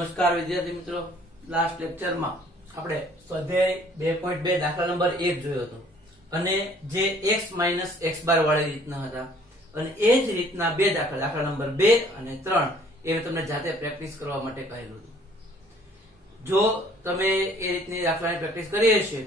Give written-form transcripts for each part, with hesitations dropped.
નમસ્કાર વિદ્યાર્થી મિત્રો, લાસ્ટ લેક્ચરમાં આપણે સ્વાધ્યાય 2.2 દાખલા નંબર 1 જોયો હતો અને જે x - x બાર વાળી રીતના હતા અને એ જ રીતના બે દાખલા નંબર 2 અને 3 એ મેં તમને જાતે પ્રેક્ટિસ કરવા માટે કહેલું હતું. જો તમે એ રીતની દાખલાની પ્રેક્ટિસ કરી હશે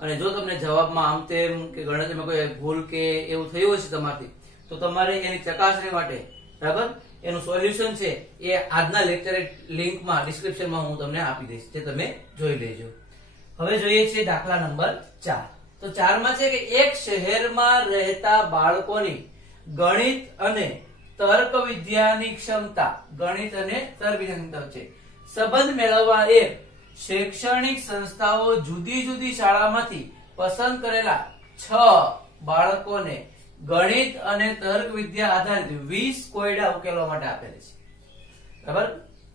અને જો તમને જવાબમાં આમ તેમ કે ગણતરીમાં કોઈ ભૂલ કે એવું થયું હશે તમારથી, તો તમારે એની ચકાસણી માટે બરાબર એનું સોલ્યુશન છે એ આજના લેક્ચર લિંકમાં ડિસ્ક્રિપ્શનમાં હું તમને આપી દઈશ, જે તમે જોઈ લેજો. હવે જોઈએ છીએ દાખલા નંબર 4. તો 4 માં છે કે એક શહેરમાં રહેતા બાળકોની ગણિત અને તર્ક વિદ્યાની ક્ષમતા વચ્ચે સંબંધ મેળવવા એક શૈક્ષણિક સંસ્થાઓ જુદી જુદી શાળામાંથી પસંદ કરેલા 6 બાળકોને ગણિત અને તર્ક વિદ્યા આધારિત 20 કોયડા ઉકેલવા માટે આપેલી છે. બરાબર,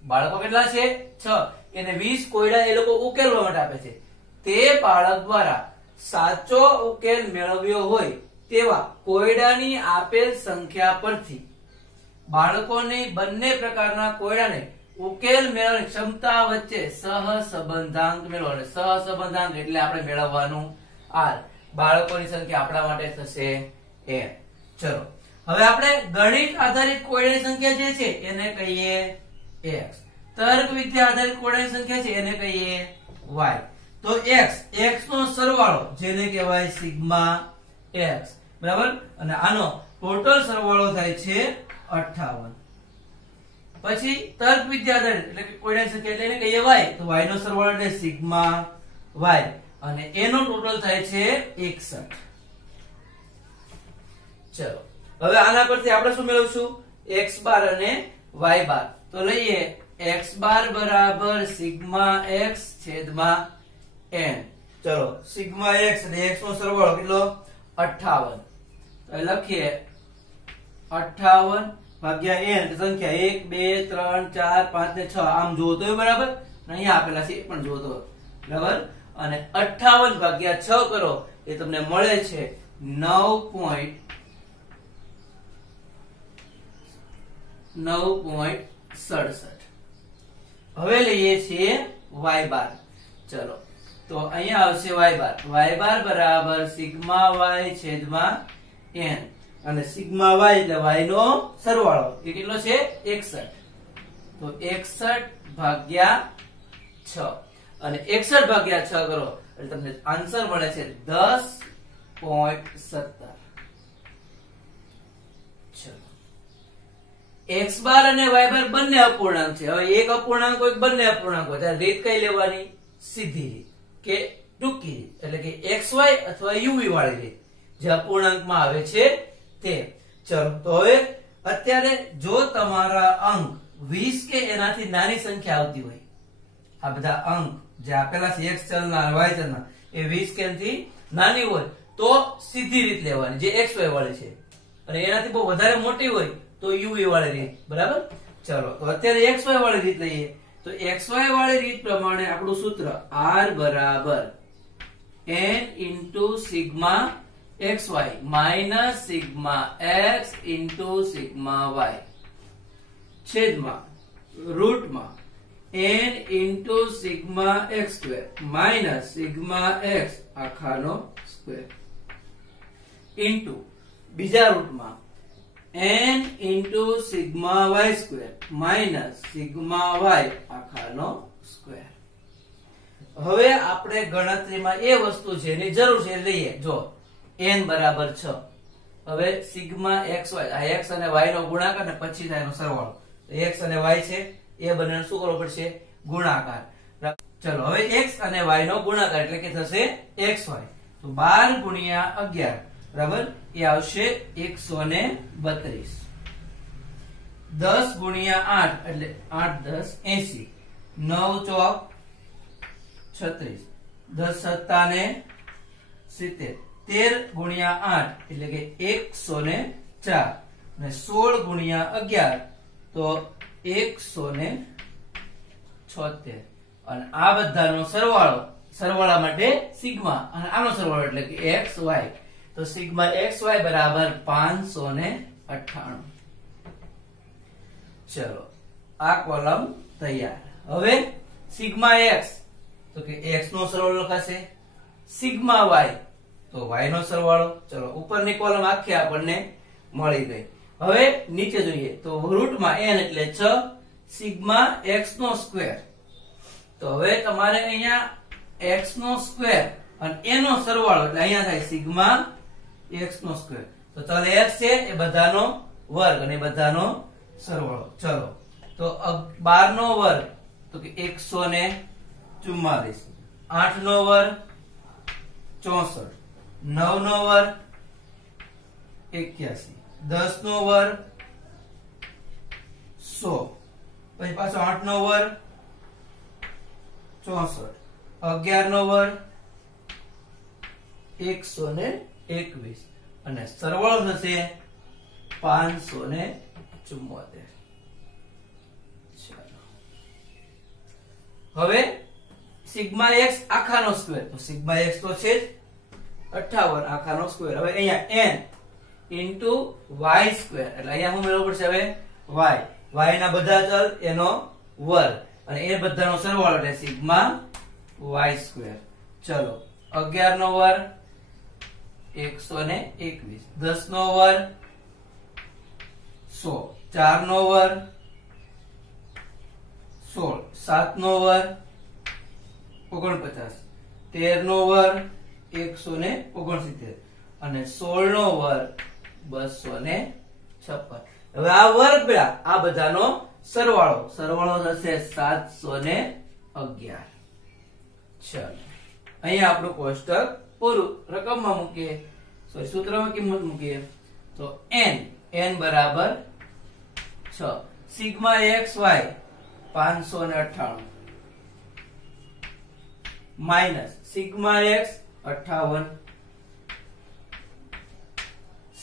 બાળકો કેટલા છે? 6. એને 20 કોયડા એ લોકો ઉકેલવા માટે આપે છે. તે બાળક દ્વારા સાચો ઉકેલ મેળવ્યો હોય તેવા કોયડાની આપેલ સંખ્યા પરથી બાળકોની બંને પ્રકારના કોયડાને ઉકેલ મેળવવાની ક્ષમતા વચ્ચે સહસંબંધાંક મેળવવાનો. સહસંબંધાંક એટલે આપણે મેળવવાનું r. બાળકોની સંખ્યા આપણા માટે થશે n. ચલો હવે આપણે ગણિત આધારિત કોયડાની સંખ્યા જે છે એને કહીએ x. તર્ક વિદ્યા આધારિત કોયડાની સંખ્યા છે એને કહીએ y. તો x નો સરવાળો જેને કહેવાય સિગ્મા x, બરાબર, અને આનો ટોટલ સરવાળો થાય છે 58. પછી તર્ક વિદ્યા આધારિત એટલે કે કોયડાની સંખ્યા એટલે એને કહીએ y. તો y નો સરવાળો એટલે સિગ્મા y અને એનો ટોટલ થાય છે 61. ચલો હવે આના પરથી આપણે શું મેળવશું? x બાર અને y બાર. તો લઈએ x બાર બરાબર સિગ્મા x છેદમાં n. ચલો સિગ્મા x અને x નો સરવાળો કેટલો? 58. તો લખીએ 58 ભાગ્યા n સંખ્યા 1 2 3 4 5 ને 6 આમ જોતો હોય બરાબર, અહીંયા આપેલા છે એ પણ જોતો બરાબર, અને 58 ભાગ્યા 6 કરો એ તમને મળે છે 9.67. હવે લઈએ છીએ y બાર. ચલો તો અહીંયા આવશે y બાર. y બાર બરાબર સિગ્મા y છેદમાં n અને સિગ્મા y એટલે y નો સરવાળો એ કેટલો છે? 61. તો 61 ભાગ્યા 6 અને 61 ભાગ્યા 6 કરો એટલે તમને આન્સર મળે છે 10.17. x બાર અને y બાર બંને અપૂર્ણાંક છે. હવે એક અપૂર્ણાંક હોય બંને અપૂર્ણાંક હોય ત્યારે રીત કઈ લેવાની? સીધી રીત કે ટૂંકી રીત, એટલે કે xy અથવા uv વાળી રીત જે અપૂર્ણાંકમાં આવે છે તે. ચલો તો હવે અત્યારે જો તમારા અંક 20 કે એનાથી નાની સંખ્યા આવતી હોય, આ બધા અંક જે આપેલા છે x ચલના y ચલના એ 20 કે એનાથી નાની હોય તો સીધી રીત લેવાની જે xy વાળી છે, અને એનાથી બહુ વધારે મોટી હોય તો uv વાળી રીત. બરાબર, ચલો તો અત્યારે xy વાળી રીત લઈએ. તો xy વાળી રીત પ્રમાણે આપણું સૂત્ર r બરાબર n into sigma xy minus sigma x into sigma y છેદમાં રૂટમાં n into sigma x square minus sigma x આખાનો સ્ક્વેર into બીજા રૂટમાં n into sigma y square minus sigma y આખાનો સ્ક્વેર. હવે આપણે ગણતરીમાં એ વસ્તુ છે એની જરૂર છે લઈએ. જો n બરાબર 6. હવે સિગ્મા xy આ x અને y નો ગુણાકાર ને પછી થાય એનો સરવાળો. x અને y છે એ બંનેનો શું કરવો પડશે? ગુણાકાર. ચલો હવે x અને y નો ગુણાકાર એટલે કે થશે xy. તો 12 ગુણ્યા 11 બરાબર એ આવશે 132. 10 ગુણ્યા 8 એટલે 8 10 80. 9 ચોક 36. 10 સત્તા ને 70. 13 ગુણ્યા 8 એટલે કે 104 અને 16 ગુણ્યા 11 તો 176. અને આ બધાનો સરવાળા માટે સિગ્મા અને આનો સરવાળો એટલે કે xy. તો સિગ્મા xy બરાબર 598. ચલો આ કોલમ તૈયાર. હવે સિગ્મા એક્સ તો કે એક્સ નો સરવાળો લખાશે, સિગ્મા વાય તો y નો સરવાળો. ચલો ઉપરની કોલમ આખી આપણને મળી ગઈ. હવે નીચે જોઈએ તો રૂટમાં n એટલે 6 સિગ્મા x નો સ્ક્વેર. તો હવે તમારે અહીંયા x નો સ્ક્વેર અને a નો સરવાળો એટલે અહીંયા થાય સિગ્મા x નો સ્ક્વેર. તો ચાલો x છે એ બધાનો વર્ગ અને બધાનો સરવાળો. ચલો તો 12 નો વર્ગ તો કે 144, 8 નો વર્ગ 64, 9 નો વર્ગ 81, 10 નો વર્ગ 100, પછી પાછો 8 નો વર્ગ 64, 11 નો વર્ગ 121 અને સરવાળો થશે 574. હવે સિગ્મા x આખાનો સ્ક્વેર તો સિગ્મા x તો છે જ 58 આખાનો સ્ક્વેર. હવે અહીંયા n ઇન્ટુ y સ્ક્વેર એટલે અહીંયા શું મેળવવું પડશે? હવે y ના બધા ચલ એનો વર્ગ અને એ બધાનો સરવાળો એટલે સિગ્મા y સ્ક્વેર. ચલો 11 નો વર્ગ 121, 10 નો વર્ગ 100, 4 નો વર્ગ 16, 7 નો વર્ગ 49, 13 નો વર્ગ 169 અને 16 નો વર્ગ 256. હવે આ વર્ગ બેડા આ બધાનો સરવાળો થશે 711. ચલો અહીંયા આપણું કોષ્ટક પૂરું. રકમમાં મૂકીએ, સોરી સૂત્રમાં કિંમત મૂકીએ તો n બરાબર 6 sigma xy 598 minus sigma x 58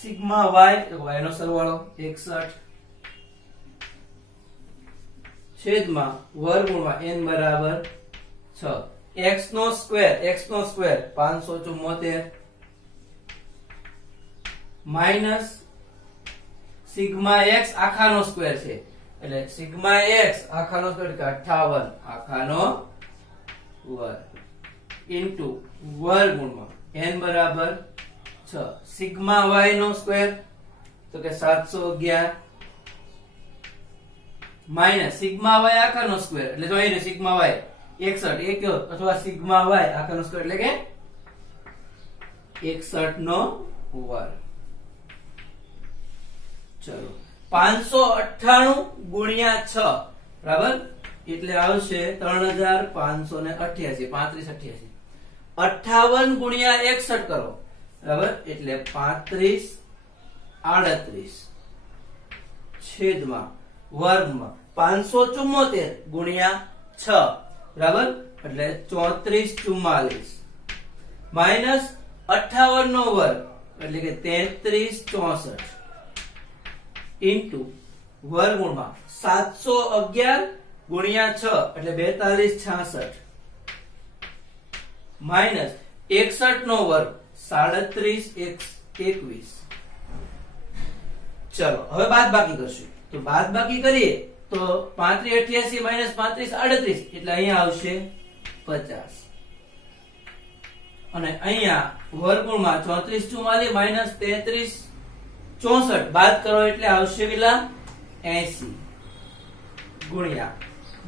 sigma y y નો સરવાળો 61 છેદમાં વર્ગમૂળમાં n બરાબર 6 x નો સ્ક્વેર 574 માઈનસ સિગ્મા x આખાનો સ્ક્વેર છે એટલે સિગ્મા x આખાનો સ્ક્વેર કે 58 આખાનો વર્ગ ઇન્ટુ વર્ગમૂળમાં n બરાબર 6 સિગ્મા y નો સ્ક્વેર તો કે 711 માઈનસ સિગ્મા y આખાનો સ્ક્વેર એટલે જો અહીં સિગ્મા y 61 એ કયો અથવા સિગ્મા y આખાનો સ્ક્વેર એટલે કે 61 નો વર્ગ. ચલો 598 ગુણ્યા 6 બરાબર એટલે આવશે 3588 3588 58 ગુણ્યા 61 કરો બરાબર એટલે 3538 છેદમાં વર્ગમાં 574 ગુણ્યા 6 બરાબર એટલે 3444 માઈનસ 58 નો વર્ગ એટલે કે 3364 ઇન્ટુ વર્ગમૂળમાં 711 ગુણ્યા 6 એટલે 4266 માઈનસ 61 નો વર્ગ 3721. ચલો હવે બાદબાકી કરશું તો બાદબાકી કરીએ તો 3588 માઈનસ 3538 એટલે અહીંયા આવશે 50 અને અહીંયા વર્ગમૂળમાં 3444 માઈનસ 3364 બાદ કરો એટલે આવશે કેટલા 80 ગુણ્યા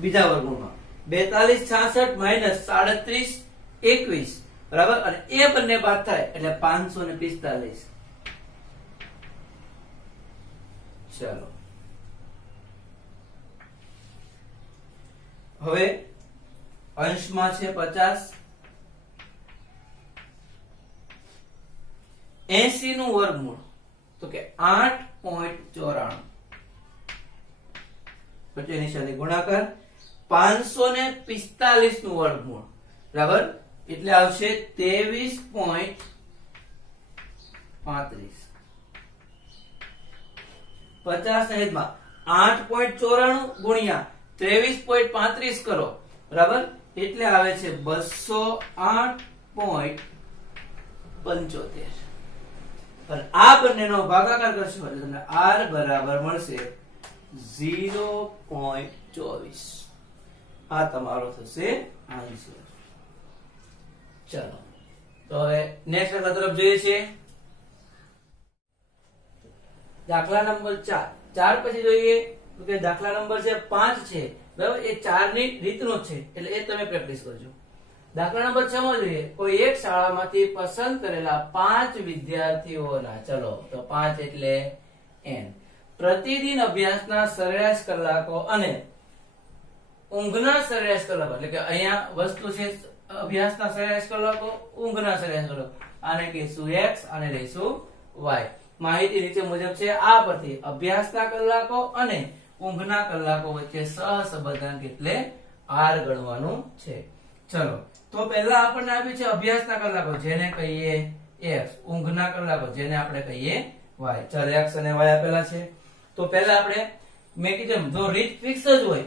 બીજા વર્ગમૂળમાં 4266 માઈનસ 3721 બરાબર અને એ બંને બાદ થાય એટલે 545. ચલો હવે અંશમાં છે 50 80 નું વર્ગમૂળ તો કે 8.94 પછી એની સાથે ગુણાકાર 545 નું વર્ગમૂળ બરાબર એટલે આવશે 23.35 50 છેદમાં 8.94 ગુણ્યા 23.35 કરો બરાબર એટલે આવે છે 208.75 અને આ બંનેનો ભાગાકાર કરશો એટલે તમને r બરાબર મળશે 0.24. આ તમારો થશે આન્સર. ચલો તો હવે નેક્સ્ટ દાખલા તરફ જોઈએ છે. દાખલા નંબર 4 પછી જોઈએ તો કે દાખલા નંબર છે 5 છે બરાબર. એ 4 ની રીતનો છે એટલે એ તમે પ્રેક્ટિસ કરજો. દાખલા નંબર 6 માં જોઈએ કોઈ એક શાળામાંથી પસંદ કરેલા 5 વિદ્યાર્થીઓના, ચલો તો 5 એટલે n, પ્રતિદિન અભ્યાસના સરેરાશ કલાકો અને ઊંઘના સરેરાશ કલાકો, એટલે કે અહીંયા વસ્તુ છે અભ્યાસના સરેરાશ કલાકો, ઊંઘના સરેરાશ કલાકો, આને કહીશું x અને લઈશું y. માહિતી નીચે મુજબ છે. આ પરથી અભ્યાસના કલાકો અને ઊંઘના કલાકો વચ્ચે સહસંબંધાંક એટલે r ગણવાનું છે. ચલો તો પહેલા આપણને આપ્યું છે અભ્યાસના કલાકો જેને કહીએ x, ઊંઘના કલાકો જેને આપણે કહીએ y. ચલ x અને y આપેલા છે. તો પહેલા આપણે મેં કીધું જો રીત ફિક્સ જ હોય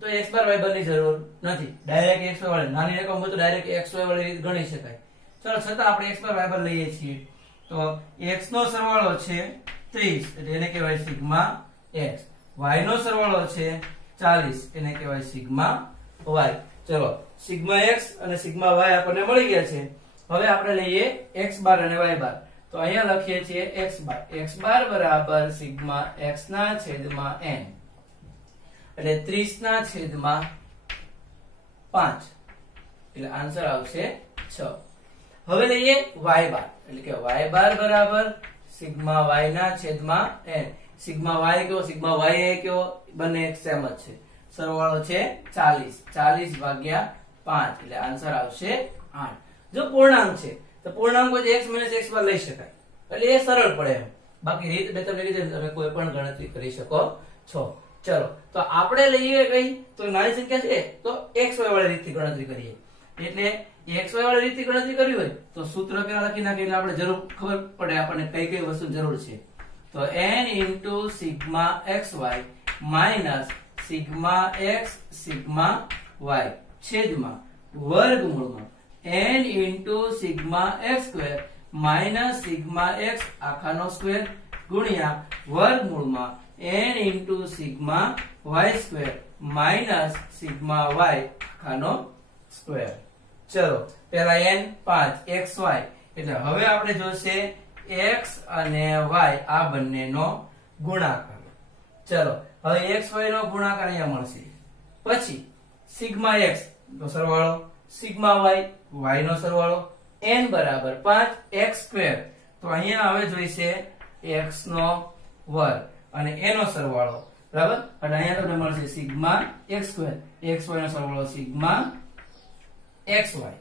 તો x બાર y બાર ની જરૂર નથી. ડાયરેક્ટ x y વાળી નાની રકમ હોય તો ડાયરેક્ટ x y વાળી રીત ગણી શકાય. ચલો છતાં આપણે x બાર y બાર લઈએ છીએ તો x નો સરવાળો છે 30 એટલે એને કહેવાય સિગ્મા x, y નો સરવાળો છે 40 એને કહેવાય સિગ્મા y. ચલો સિગ્મા x અને સિગ્મા y આપણને મળી ગયા છે. હવે આપણે લઈએ x બાર અને y બાર. તો અહીંયા લખીએ છીએ x બાર બરાબર સિગ્મા x ના છેદમાં n એટલે 30 ના છેદમાં 5 એટલે આન્સર આવશે 6. હવે લઈએ y બાર એટલે કે y બાર બરાબર સિગ્મા y ના છેદમાં n. સિગ્મા y કયો સિગ્મા y એ કયો બંને એક સેમ જ છે. સરવાળો છે 40 ભાગ્યા 5 એટલે આન્સર આવશે 8. જો પૂર્ણાંક છે તો પૂર્ણાંક વચ્ચે x - x બાર લઈ શકાય એટલે એ સરળ પડે એમ. બાકી રીત બે તમને કીધી તમે કોઈ પણ ગણતરી કરી શકો છો. ચલો તો આપણે લઈએ કઈ તો નાની સંખ્યા છે તો xy વાળી રીતથી ગણતરી કરીએ. એટલે xy વાળી રીતથી ગણતરી કરવી હોય તો સૂત્ર પેલા લખી નાખીએ એટલે આપણે જરૂર ખબર પડે આપણને કઈ કઈ વસ્તુ જરૂર છે. તો n * sigma xy minus sigma x sigma y છેદમાં વર્ગમૂળમાં n * sigma x² minus sigma x આખાનો સ્ક્વેર ગુણ્યા વર્ગમૂળમાં n * sigma y² minus sigma y આખાનો સ્ક્વેર. ચલો પહેલા n 5 xy એટલે હવે આપણે જોશે x અને y આ બંનેનો ગુણાકાર. ચલો હવે xy નો ગુણાકાર અહીંયા મળશે. પછી સિગ્મા x નો સરવાળો સિગ્મા y નો સરવાળો n બરાબર 5x². તો અહીંયા હવે જોઈશે x નો વર્ગ અને a નો સરવાળો બરાબર. એટલે અહીંયા તમને મળશે સિગ્મા x², xy નો સરવાળો સિગ્મા xy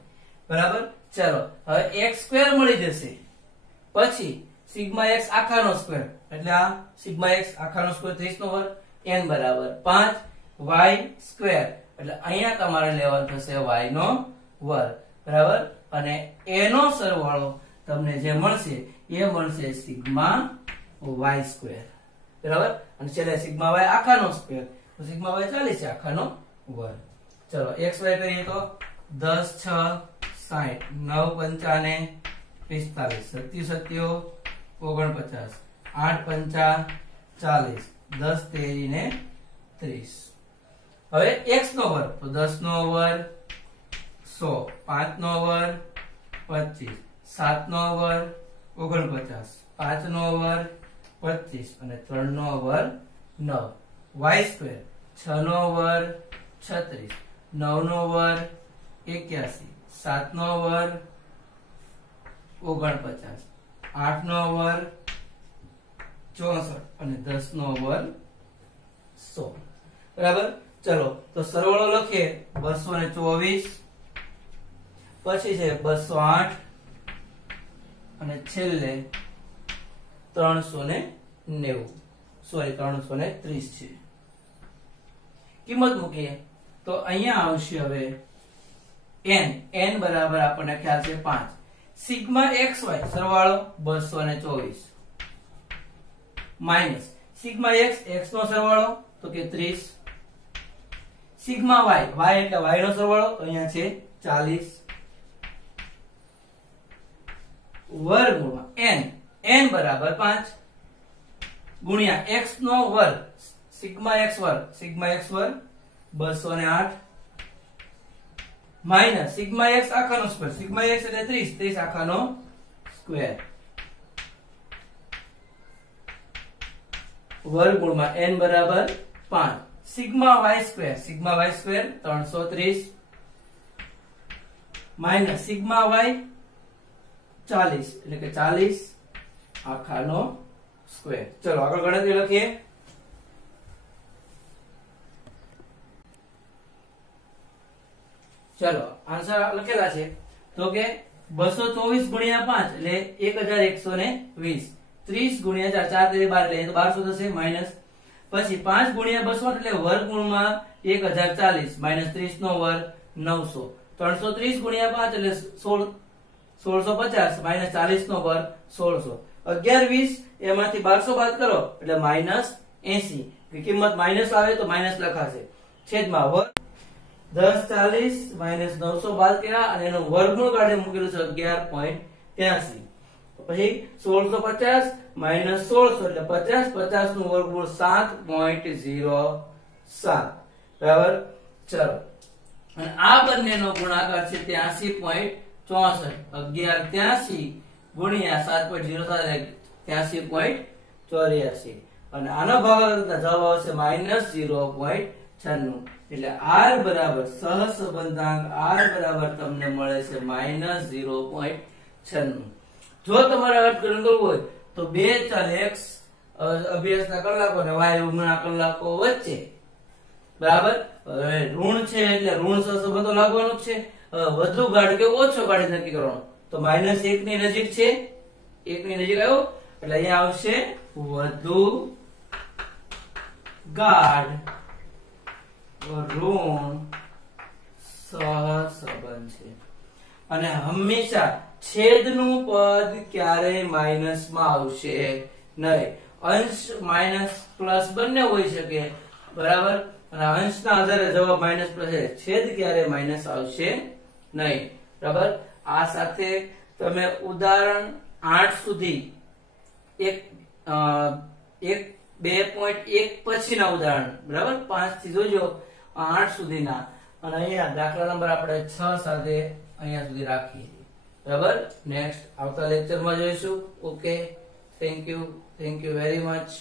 બરાબર. ચલો હવે x² મળી જશે. પછી સિગ્મા x આખાનો સ્ક્વેર એટલે આ સિગ્મા x આખાનો સ્ક્વેર 30 નો વર્ગ n બરાબર 5y² એટલે અહીંયા તમારે લેવાનું થશે y નો વર્ગ બરાબર. અને a નો સરવાળો તમને જે મળશે એ મળશે સિગ્મા y² બરાબર. અને છેલ્લે સિગ્મા y આખાનો સ્ક્વેર તો સિગ્મા y 40 છે આખાનો વર્ગ. ચલો xy કરીએ તો 10 6 60 9 55 45 7 7 49 8 5 40 10 13 ને 30. હવે x નો વર્ગ તો 10 નો વર્ગ 100 5 નો વર્ગ 25 7 નો વર્ગ 49 5 નો વર્ગ 25 અને 3 નો વર્ગ 9 y² 6 નો વર્ગ 36 9 નો વર્ગ 81 7 નો વર્ગ 49 8 નો વર્ગ 64 અને 10 નો વર્ગ 100 બરાબર. ચલો તો સરવાળો લખીએ 224 પછી છે 208 અને છેલ્લે 390 સોરી 330 છે. કિંમત મૂકીએ તો અહીંયા આવશે હવે n બરાબર આપણને ખ્યાલ છે 5 સિગ્મા xy સરવાળો 224 માઈનસ સિગ્મા x નો સરવાળો તો કે 30 સિગ્મા y એટલે y નો સરવાળો તો અહીંયા છે 40 વર્ગમૂળમાં n બરાબર 5 ગુણ્યા x નો વર્ગ સિગ્મા x વર્ગ 208 માઇનસ સિગ્મા એક્સ આખાનો સ્ક્વેર, સિગ્મા એક્સ એટલે 30, 30 આખાનો સ્ક્વેર વર્ગમૂળમાં n બરાબર 5, sigma y square, sigma y square 330 minus sigma y 40 એટલે કે 40 આખાનો સ્ક્વેર. ચલો આગળ ગણતરી લખીએ. ચલો આન્સર લખેલા છે તો કે 224 ગુણ્યા 5 એટલે 1120, 30 ગુણ્યા 4 4 12 એટલે 1200 થશે, માઇનસ પછી 5 ગુણ્યા 200 એટલે વર્ગમૂળમાં 1040 માઇનસ 30 નો વર્ગ 900, 330 ગુણ્યા 5 એટલે 1650 માઇનસ 40 નો વર્ગ 1600, 1120 એમાંથી 1200 બાદ કરો એટલે માઇનસ 80, કિંમત માઇનસ આવે તો માઇનસ લખાશે, છેદમાં વર્ગ 1040 માઇનસ 900 બાદ કર્યા અને એનું વર્ગમૂળ કાઢી મૂકેલું છે 11.83, પછી 1650 માઇનસ 1600 એટલે 50, 50 નું વર્ગમૂળ 7.07 બરાબર. ચલો અને આ બંનેનો ગુણાકાર છે 83.64, 1183 ગુણ્યા 7.07 83.84 અને આનો ભાગાકાર જવાબ આવશે -0.96 એટલે r બરાબર સહસંબંધાંક r બરાબર તમને મળે છે -0.96. જો તમારે અર્થઘટન કરવું હોય તો બે ચલ x અભ્યાસના કલાકો અને y ઊંઘના કલાકો વચ્ચે બરાબર ઋણ છે એટલે ઋણ સહસંબંધો લાગવાનો છે. વધુ ગાઢ કે ઓછો ગાઢ નક્કી કરવાનો તો -1 ની નજીક છે, 1 ની નજીક આવ્યો એટલે અહીંયા આવશે વધુ ગાઢ ઋણ સહસંબંધ છે. અને હંમેશા છેદનું પદ ક્યારેય માઇનસ માં આવશે નહીં, અંશ માઇનસ પ્લસ બંને હોઈ શકે બરાબર, અને અંશના આધારે જવાબ માઇનસ પ્લસ છે, છેદ ક્યારેય માઇનસ આવશે નહીં બરાબર. આ સાથે તમે ઉદાહરણ 8 સુધી એક 2.1 પછીના ઉદાહરણ બરાબર 5 થી જોજો 8 સુધીના, અને અહીંયા દાખલા નંબર આપણે 6 સાથે અહીંયા સુધી રાખીએ બરાબર. નેક્સ્ટ આવતા લેક્ચરમાં જોઈશું. Okay, thank you very much.